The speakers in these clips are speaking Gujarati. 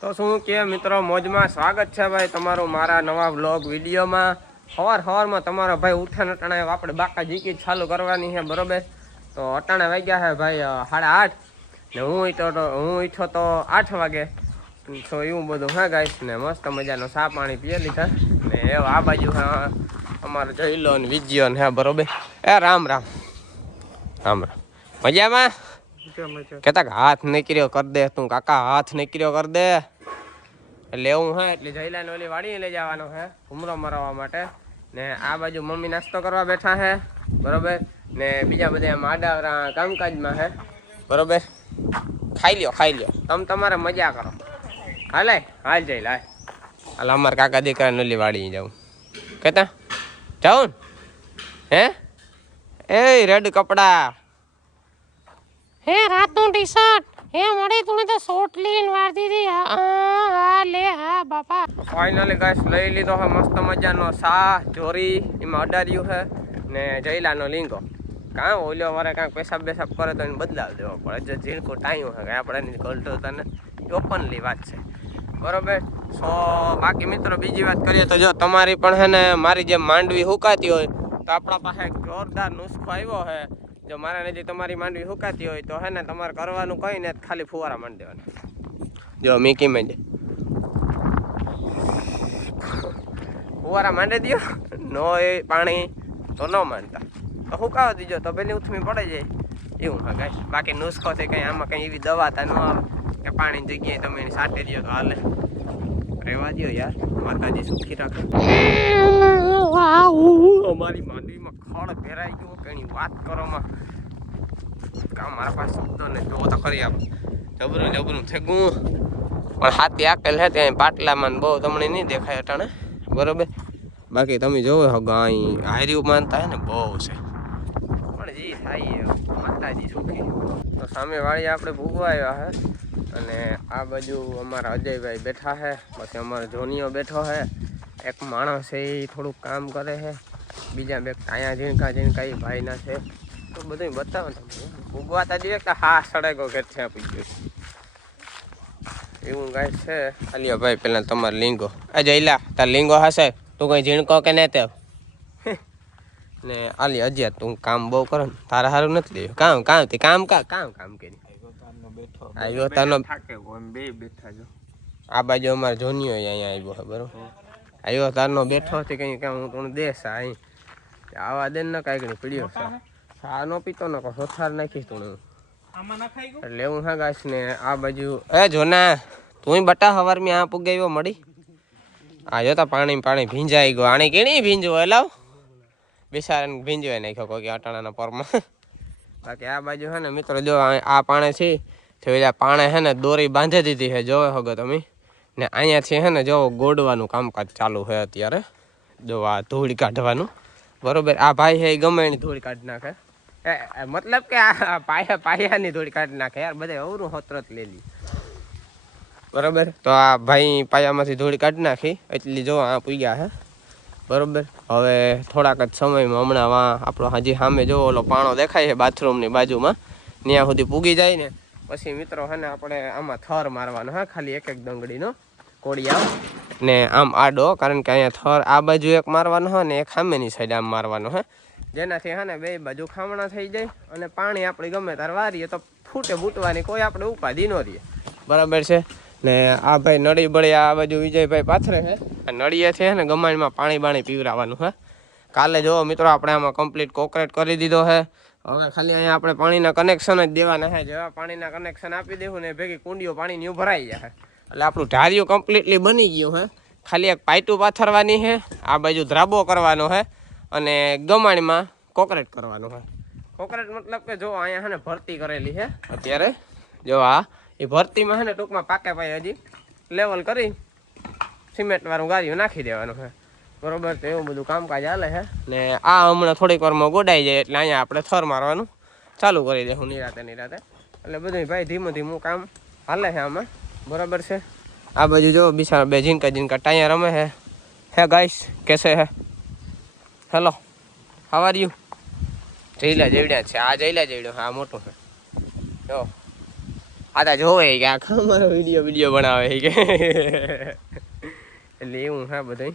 તો શું કે મિત્રો મોજમાં સ્વાગત છે ભાઈ તમારું મારા નવા વ્લોગ વિડીયોમાં। સવારમાં તમારો ભાઈ ઉઠાને અટાણે આપણે બાકા જીકી ચાલુ કરવાની છે બરોબર। તો અટાણે વાગ્યા છે ભાઈ 8:30 ને હું ઈઠો તો 8 વાગે। તો એવું બધું હા ગાઈસ ને મસ્ત મજાનો ચા પાણી પીએ લીધા ને આ બાજુ અમારો જોઈ લો ને વિજ્યો ને હે બરોબર। રામ રામ રામ રામ મજામાં કેતા હાથ નીકળ્યો કર દે તું કાકા હાથ નીકળ્યો કર દે એટલે એવું હે એટલે જઈલાને ઓલી વાડી લઈ જવાનો હે ઘૂમરો મરાવવા માટે ને આ બાજુ મમ્મી નાસ્તો કરવા બેઠા હે બરોબર ને બીજા બધા માડાવરા કામકાજમાં હે બરોબર। ખાઈ લ્યો તમે તમારે મજા કરો હાલ જઈ લાય હાલ અમારા કાકા દીકરાને ઓલી વાડી જાઉં કેતા જાઉં હે એ રેડ કપડા હે રાતનું ટી શર્ટ હે મળી તું તો શોર્ટ લીન વાર દીધી હા લે હા બાપા ફાઇનલી ગાઈસ લઈ લીધો હે મસ્ત મજાનો સા જોરી એમાં અડાર્યું હે ને જઈલાનો લીંગો કાં ઓલ્યો મારે કાંઈક પેશાબ કરે તો એને બદલાવી દેવો પડે જે ઝીણકો ટાઈમ હે આપણે એની ગલતો તને ઓપનલી વાત છે બરોબર। સો બાકી મિત્રો બીજી વાત કરીએ તો જો તમારી પણ હે ને મારી જેમ માંડવી હુકાતી હોય તો આપણા પાસે એક જોરદાર નુસ્ખો આવ્યો હે। જો મારા નદી તમારી માંડવી હુકાતી હોય તો હે ને તમારે કરવાનું કઈ ને ખાલી ફુવારા માંડી દેવાના। જો મીકી મેં ફુવારા માંડી દો નો એ પાણી તો ન માંડતા તો હુકાવા દીજો તો પેલી ઉથમી પડે જાય એવું હા ગાઈસ। બાકી નુસ્ખો છે કંઈ આમાં કંઈ એવી દવા તા ન આવે કે પાણીની જગ્યાએ તમે એને સાટી દો તો હાલે રહેવા દો યાર માતાજી સુખી રાખે। અમારી માંડવીમાં ખડ ભેરાઈ ગયું કઈ વાત કરોમાં મારા પાસે શબ્દો ને જો તો કરી આપ જબરું થેગું પણ હાથી આકેલ હે ત્યાં પાટલામાં બહુ તમને નહીં દેખાય અટાણે બરોબર। બાકી તમે જોવો હો ગાય હાર્યું માનતા હે ને બહુ છે પણ જે થાય માતાજી સુખી। તો સામે વાળી આપણે ભૂગવા આવ્યા હે અને આ બાજુ અમારા અજયભાઈ બેઠા હે પછી અમારો જોનિયો બેઠો હે એક માણસ છે એ થોડુંક કામ કરે છે બીજા બે અહીંયા ઝીણકા એ ભાઈના છે તો બધું બતાવો તમે ભૂગવાતા જોઈએ કે હા સડેગો ઘેર છે આપી ગયું એવું કાંઈ છે ખાલી ભાઈ પેલા તમારે લીંગો જઈલા તાર લીંગો હશે તું કઈ ઝીણકો કે નહીં તે ને આલી અજય તું કામ બહુ કરો ને તારા સારું નથી લેવું કામ કરી આવ્યો તારનો આ બાજુ અમારે જોનિયો અહીંયા આવ્યો છે બરોબર આવ્યો તારનો બેઠો હતી કઈ કામ હું તું દેશ અહીં આવા દે ને કાંઈક ની પીડ્યો છે આ નો પીતો ને સોથાર નાખીશ તું એટલે એવું હા ગાઈશ ને આ બાજુ એ જોના તું બટા હવારમાં આ પુગાવ્યો મળી આ જોતા પાણી ભીંજાઈ ગયો આને કેણી ભીંજવો એલાવ બિસારાને ભીંજવાય નાખ્યો કોઈ અટાણાના પરમાં। બાકી આ બાજુ હે ને મિત્રો જો આ પાણે છે તો એ પાણે હે ને દોરી બાંધી દીધી છે જોવે હગો તમે ને અહીંયાથી હે ને જો ગોડવાનું કામકાજ ચાલુ છે અત્યારે જો આ ધૂળ કાઢવાનું બરોબર। આ ભાઈ છે એ ગમે એની ધૂળ કાઢી નાખે મતલબ કે આ પાયાની ધૂળ કાઢી નાખે યાર બધા અવરું હોતરત લઈ લી બરોબર। તો આ ભાઈ પાયામાંથી ધૂળ કાઢી નાખી એટલી જો આ પૂગ્યા હે બરોબર। હવે થોડાક જ સમયમાં હમણાં આપણો હજી સામે જો ઓલો પાણો દેખાય છે બાથરૂમની બાજુમાં ત્યાં સુધી પૂગી જાય ને પછી મિત્રો હે ને આપણે આમાં થર મારવાનો હે ખાલી એક દંગડીનો કોડિયા ને આમ આડો કારણ કે અહીંયા થર આ બાજુ એક મારવાનો હોય ને એક સામેની સાઈડ આમ મારવાનો હે જેનાથી હે ને બે બાજુ ખામણા થઈ જાય અને પાણી આપણે ગમે ત્યારે વારીએ તો ફૂટવાની કોઈ આપણે ઉપાધિ ન રહીએ બરાબર છે। ને આ ભાઈ નળી બળી આ બાજુ વિજયભાઈ પાથરે છે નળીએ છે ને ગમાણમાં પાણી પીવરાવાનું હે કાલે જો મિત્રો આપણે આમાં કમ્પ્લીટ કોન્ક્રીટ કરી દીધો છે હવે ખાલી અહીંયા આપણે પાણીના કનેક્શન જ દેવાના છે જેવા પાણીના કનેક્શન આપી દેવું ને ભેગી કુંડીઓ પાણીની ભરાઈ જાય એટલે આપણું ઢારિયું કમ્પ્લીટલી બની ગયું છે ખાલી એક પાઇટું પાથરવાની છે આ બાજુ ધ્રાબો કરવાનો છે અને ગમાણીમાં કોન્ક્રીટ કરવાનું છે કોન્ક્રીટ મતલબ કે જો અહીંયા છે ને ભરતી કરેલી છે અત્યારે જો આ એ ભરતીમાં છે ને ટૂંકમાં પાકે પાઈ હજી લેવલ કરી સિમેન્ટવાળું ગાડીઓ નાખી દેવાનું છે બરોબર। તો એવું બધું કામકાજ હાલે છે ને આ હમણાં થોડીક વારમાં ગોડાઈ જાય એટલે અહીંયા આપણે થર મારવાનું ચાલુ કરી દઈશું નિરાતે એટલે બધું ભાઈ ધીમું કામ હાલે છે આમાં બરાબર છે। આ બાજુ જો બિચારા બે ઝીણકા ટાયા રમે હે ગાઈસ કેસે હે હેલો હાવ આર યુ જઈલા જેવડ્યા છે આ જઈલા જેવડ્યો હા મોટું છે જો આ તા જોવે કે આખા અમારો વિડીયો બનાવે કે એટલે એવું હા બધું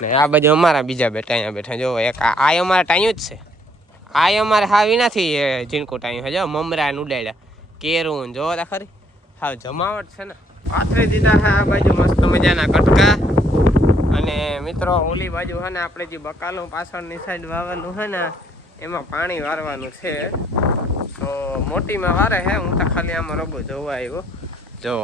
ને આ બાજુ અમારા બીજા બેઠા અહીંયા બેઠા જો એક આ અમારા ટાઈયું જ છે આ અમારે હા વિનાથી ઝીણકું ટાઈયું છે જો મમરા ઉડાડ્યા કેરું જોવો તા ખરી હા જમાવટ છે ને પાથરી દીધા છે આ બાજુ મસ્ત મજાના કટકા અને મિત્રો ઓલી બાજુ છે ને આપણે જે બકાલું પાછળની સાઈડ વાવવાનું છે ને એમાં પાણી વારવાનું છે તો મોટીમાં વારે હે હું તો ખાલી આમાં રોગો જોવા આવ્યો જો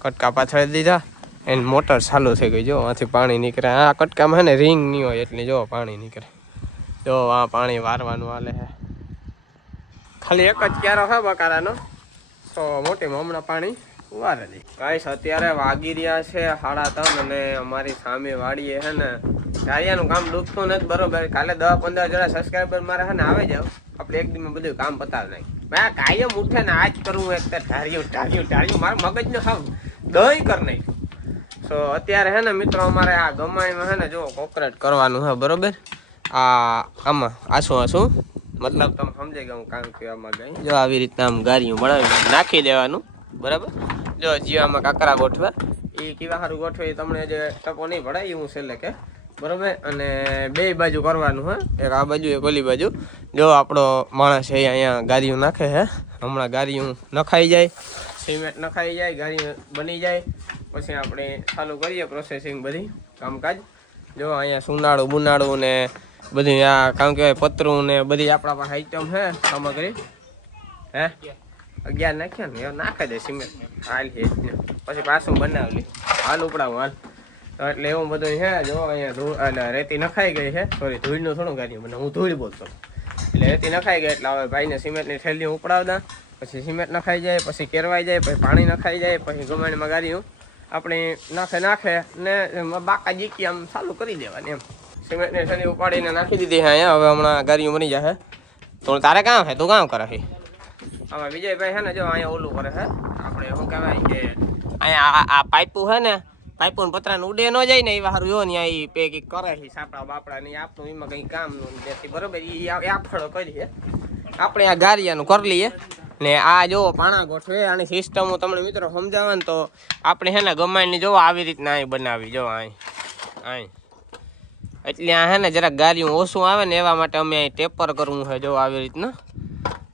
કટકા પાથરી દીધા એને મોટર ચાલુ થઈ ગઈ જો આથી પાણી નીકળે આ કટકામાં છે ને રિંગ નહીં હોય એટલે જો પાણી નીકળે જો આ પાણી વારવાનું હાલે છે ખાલી એક જ ક્યારો છે બકારાનો તો મોટીમાં હમણાં પાણી વારે નહીં ગાઈસ અત્યારે વાગી રહ્યા છે 3:30 અને અમારી સામે વાડીએ છે ને ધારિયાનું કામ દુખતું નથી બરોબર કાલે 10-15 જણા સબસ્ક્રાઈબર મારે છે ને આવે જાવ આપણે એક દિવસમાં બધું કામ પતાવી નાખી મેં કાયમ ઉઠે ને આજ કરવું એક ધાર્યું મારું મગજને ખાવ દહીં કરી નાખ્યું તો અત્યારે છે ને મિત્રો અમારે આ ગમાણીમાં છે ને જો કોકરેટ કરવાનું છે બરોબર આમાં આસું મતલબ તમે સમજાઈ ગયા હું કામ કહેવામાં ગઈ જો આવી રીતના આમ ગારીયું બનાવી નાખી દેવાનું બરાબર જો જીવામાં કાકરા ગોઠવા એ કેવા સારું ગોઠવે તમને જે ટકો નહીં પડે એ હું છેલ્લે કે બરોબર અને બે બાજુ કરવાનું હે એક આ બાજુ એક ઓલી બાજુ જો આપણો માણસ એ અહીંયા ગારીયું નાખે હે હમણાં ગારીયું નખાઈ જાય સિમેન્ટ નખાઈ જાય ગારીયું બની જાય પછી આપણે ચાલુ કરીએ પ્રોસેસિંગ બધી કામકાજ જો અહીંયા સુનાળું બુનાળું ને બધું આ કામ કહેવાય પતરું ને બધી આપણા પાસે આઈટમ છે સામગ્રી હે 11 નાખ્યા ને એ નાખે દે સિમેન્ટ હાલ છે પછી પાછું બનાવી હાલ ઉપડાવું હાલ તો એટલે એવું બધું છે જો અહીંયા ધૂળ એટલે રેતી નખાઈ ગઈ છે સોરી ધૂળનું થોડું ગાડી મને હું ધૂળ બોલતો એટલે રેતી નખાઈ ગઈ એટલે હવે ભાઈને સિમેન્ટની થેલીઓ ઉપડાવતા પછી સિમેન્ટ નખાઈ જાય પછી કેરવાઈ જાય પછી પાણી નખાઈ જાય પછી ગમાણીમાં ગાડીઓ આપણે નાખે ને બાકા જીકી આમ ચાલુ કરી દેવાની એમ સિમેન્ટની થેલી ઉપાડીને નાખી દીધી છે અહીંયા હવે હમણાં ગાડીઓ બની જશે તો તારે કામ છે તું કામ કરે છે આમાં વિજયભાઈ છે ને જો અહીંયા ઓલું કરે છે આપણે શું કહેવાય કે અહીંયા આ પાઇપું છે ને પાઇપું પતરાને ઉડે ન જાય ને એવા સારું જો ને એ પેકિંગ કરે છે સાપડા બાપડા ને આપતું એમાં કંઈ કામનું નથી બરોબર એ આફળો કરીએ આપણે આ ગારિયાનું કરી લઈએ ને આ જો પાણા ગોઠવે આની સિસ્ટમ હું તમને મિત્રો સમજાવવા ને તો આપણે છે ને ગમાણની જો આવી રીતના અહીં બનાવી જો અહીં એટલે આ છે ને જરાક ગારિયું ઓછું આવે ને એવા માટે અમે અહીં ટેપર કરવું છે જો આવી રીતના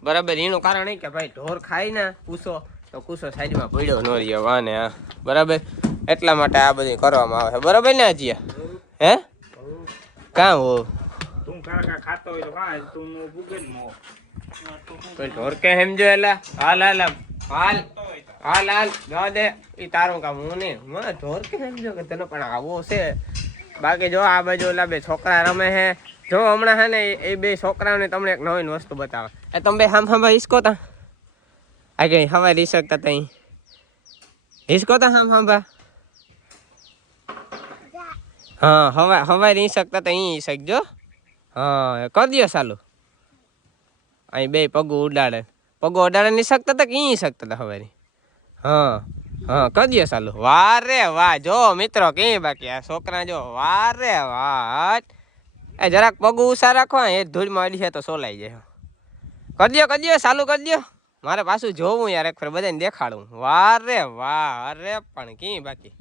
બરાબર એનું કારણ એ કે ભાઈ ઢોર ખાય ને કૂસો તો કૂસો સાઈડમાં પડ્યો ન રહ્યો વાને હા બરાબર એટલા માટે આ બધું કરવામાં આવે છે બરાબર ને હજી હે કાં હો તું ખાતો હોય તો કાં તું ભૂગે ન મો કોઈ ઢોર કે સમજો એલા હાલ હાલ હાલ હાલ હાલ જવા દે એ તારું કામ હું નહીં મને ઢોર કે સમજો કે તને પણ આવો છે બાકી જો આ બાજુ ઓલા બે છોકરા રમે છે જો હમણાં છે ને એ બે છોકરાઓને તમને એક નવીન વસ્તુ બતાવે એ તમે બે હામ હિસકો તા આ કઈ હવા રહી શકતા તઈ હિસકો તા હામ હા હવા રહી શકતા તા અહીં શકજો હા કરી દો ચાલુ અહીં બે પગું ઉડાડે નહીં શકતા તા કે અહીં શકતા તા હવારી હા કરી દો ચાલુ વાહ રે વાહ જો મિત્રો કઈ બાકી આ છોકરા જો વાહ રે વાહ એ જરાક પગું ઉષા રાખો એ ધૂળમાં અડી છે તો સોલાઈ જાય કરી દો ચાલુ કરી દો મારે પાછું જોવું યાર એક ફર બધાને દેખાડું વાહ રે વાહ અરે પણ કઈ બાકી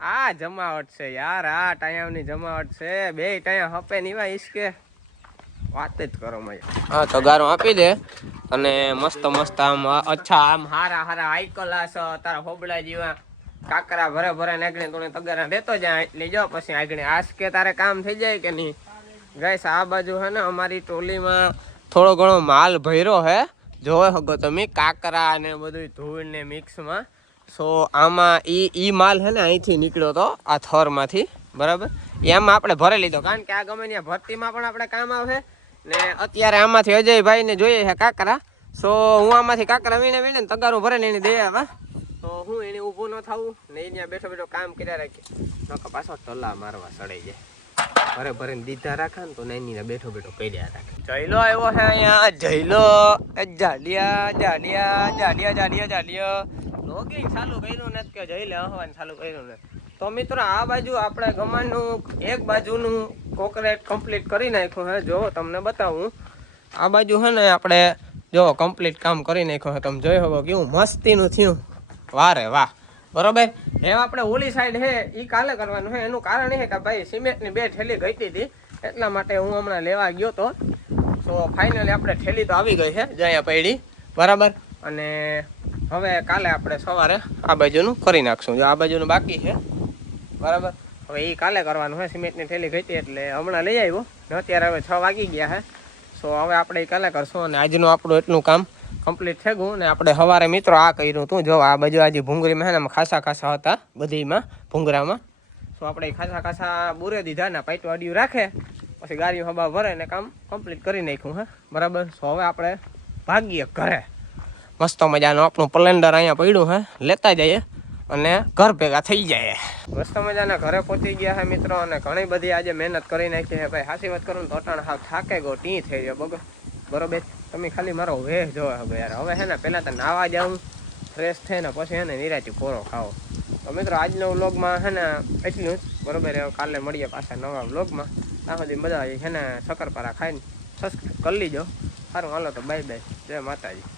આ જમાવટ છે યાર આ ટાયાની જમાવટ છે બે ટાયા હપે નીવા ઈસકે વાત જ કરો મજા હા તો ગારો આપી દે અને મસ્ત આમ અચ્છા આમ હારા હાઈ ક્લાસ તારા હોબળા જેવા કાકરા ભરે નાખીને તું તગારા દેતો જાય એટલે જો પછી આગળ આજ કે તારે કામ થઈ જાય કે નહીં ગાઈસ આ બાજુ છે ને અમારી ટોલીમાં થોડો ઘણો માલ ભર્યો હે જોઈ શકો તમે કાકરા ને બધું ધૂળ ને મિક્સમાં સો આમાં ઈ માલ છે ને અહીંથી નીકળ્યો હતો આ થરમાંથી બરાબર એમાં આપણે ભરી લીધો કારણ કે આ ગમે ત્યાં ભરતીમાં પણ આપણે કામ આવે ને અત્યારે આમાંથી અજયભાઈ ને જોઈએ છે કાકરા સો હું આમાંથી કાકરા વીણે ને તગારું ભરે ને એને દે આવા તો હું એને ઊભું ન થવું ને એને બેઠો કામ કર્યા રાખીએ નકા પાછો ટલા મારવા સડાઈ જાય ભરે દીધા રાખે ને તો એની બેઠો કર્યા રાખે જયલો આવ્યો છે અહીંયા જયલો જાડિયા લોગિંગ ચાલુ કર્યું નથી કે જઈ લે હવાનું ચાલુ કર્યું નથી તો મિત્રો આ બાજુ આપણે ગમાણનું એક બાજુનું કોકરેટ કમ્પ્લીટ કરી નાખ્યું હે જો તમને બતાવું આ બાજુ છે ને આપણે જો કમ્પ્લીટ કામ કરી નાખ્યું તમે જોઈ શકો કેવું મસ્તીનું થયું વારે વાહ બરોબર એમ આપણે ઓલી સાઈડ છે એ કાલે કરવાનું છે એનું કારણ એ છે કે ભાઈ સિમેન્ટની 2 થેલી ઘટી હતી એટલા માટે હું હમણાં લેવા ગયો તો ફાઇનલી આપણે થેલી તો આવી ગઈ છે જ્યાં પડી બરાબર અને હવે કાલે આપણે સવારે આ બાજુનું કરી નાખશું જો આ બાજુનું બાકી છે બરાબર હવે એ કાલે કરવાનું છે સિમેન્ટની થેલી ઘટી એટલે હમણાં લઈ આવ્યો ને અત્યારે હવે 6 વાગી ગયા છે હવે આપણે એ કાલે કરશું અને આજનું આપણું એટલું કામ કમ્પ્લીટ થઈ ગયું ને આપણે સવારે મિત્રો આ કર્યું હતું જો આ બાજુ આજે ભૂંગળીમાં છે ને ખાસા હતા બધીમાં ભૂંગરામાં આપણે ખાસા બુરે દીધા ને પાઇટવાડિયું રાખે પછી ગાડીઓ હવા ભરે ને કામ કમ્પ્લીટ કરી નાખ્યું હે બરાબર હવે આપણે ભાગીએ ઘરે મસ્ત મજાનું આપણું પ્લેન્ડર અહીંયા પડ્યું હે લેતા જઈએ અને ઘર ભેગા થઈ જાય મસ્ત મજાના ઘરે પહોંચી ગયા છે મિત્રો અને ઘણી બધી આજે મહેનત કરી નાખી છે ભાઈ સાચી વાત કરું ને તો અટાણ હાવ થાકે ગયો ટી થઈ ગયો બરોબર તમે ખાલી મારો વેહ જોવે હવે યાર હવે હે ને પહેલાં તો નાવા જાઉં ફ્રેશ થઈને પછી હે ને નિરાંતે કોરો ખાવો તો મિત્રો આજના વ્લોગમાં હે ને એટલું જ બરોબર કાલે મળીએ પાછા નવા વ્લોગમાં ત્યાં સુધી બધા છે ને શક્કરપારા ખાઈને સબસ્ક્રાઈબ કરી લીજો સારું હાલો તો બાય બાય જય માતાજી